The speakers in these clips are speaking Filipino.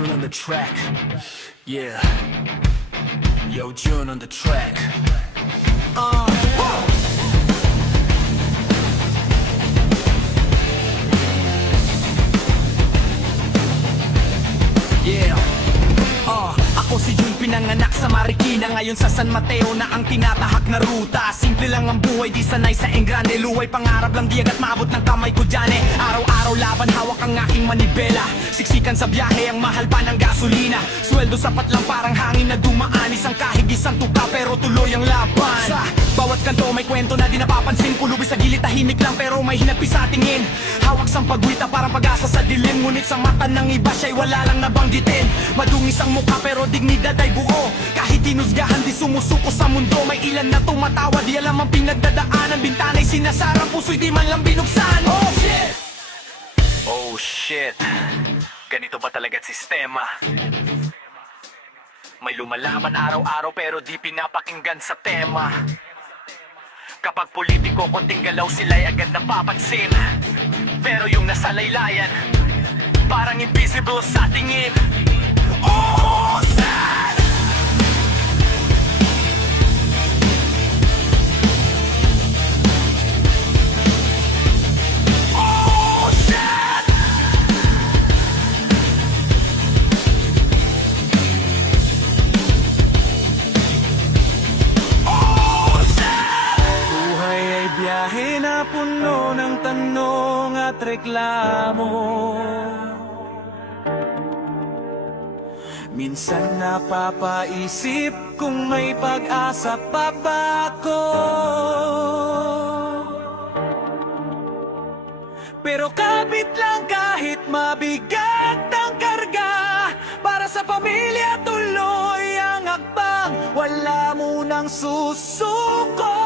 June on the track. Yeah. Yo, June on the track. Whoa! Yeah. Ako si Jun, pinanganak sa Marikina, ngayon sa San Mateo na ang tinatahak na ruta. Simple lang ang buhay, di sanay sa engrande. Luway pangarap lang, di agad maabot ng kamay ko dyan eh. Araw-araw laban, hawak ang aking manibela. Siksikan sa biyahe, ang mahal pa ng gasolina. Sweldo sapat lang parang hangin na dumaan. Isang kahig, isang tuka, pero tuloy ang laban. Sa bawat kanto may kwento na di napapansin. Pulubi sa gilid, tahimik lang pero may hinagpis sa tingin. Hawak sang pagwita, parang pag-asa sa dilim. Ngunit sa mata ng iba siya'y wala lang nabanggitin. Madungis ang mukha pero dignidad ay buo. Kahit tinusgahan di sumusuko sa mundo. May ilan na tumatawa, di alam ang pinagdadaanan. Bintana'y sinasara, puso'y di man lang binuksan. Oh shit! Oh shit, ganito ba talaga't sistema? May lumalaban araw-araw pero di pinapakinggan sa tema. Kapag politiko, konting galaw sila'y agad napapansin. Pero yung nasa laylayan, parang invisible sa tingin. Oh, sad! Oh, shit! Oh, shit! Buhay ay biyahe na puno ng tanong at reklamo. Minsan napapaisip kung may pag-asa pa ba ako. Pero kapit lang kahit mabigat ang karga. Para sa pamilya tuloy ang hakbang, wala munang susuko.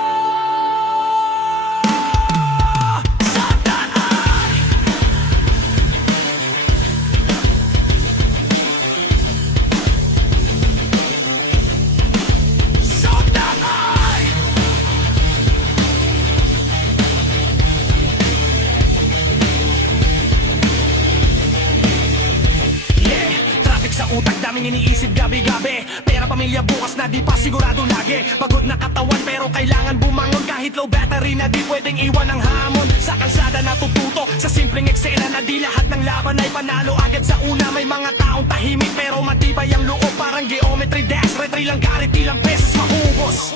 Utak daming iniisip gabi-gabi. Pera pamilya bukas na di pa sigurado lagi. Pagod na katawan pero kailangan bumangon. Kahit low battery na di pwedeng iwan ang hamon. Sa kalsada natututo sa simpleng eksena na di lahat ng laban ay panalo agad sa una. May mga taong tahimik pero matibay ang loob. Parang geometry dash, retry lang garit, ilang beses maubos.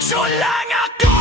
So lang ako.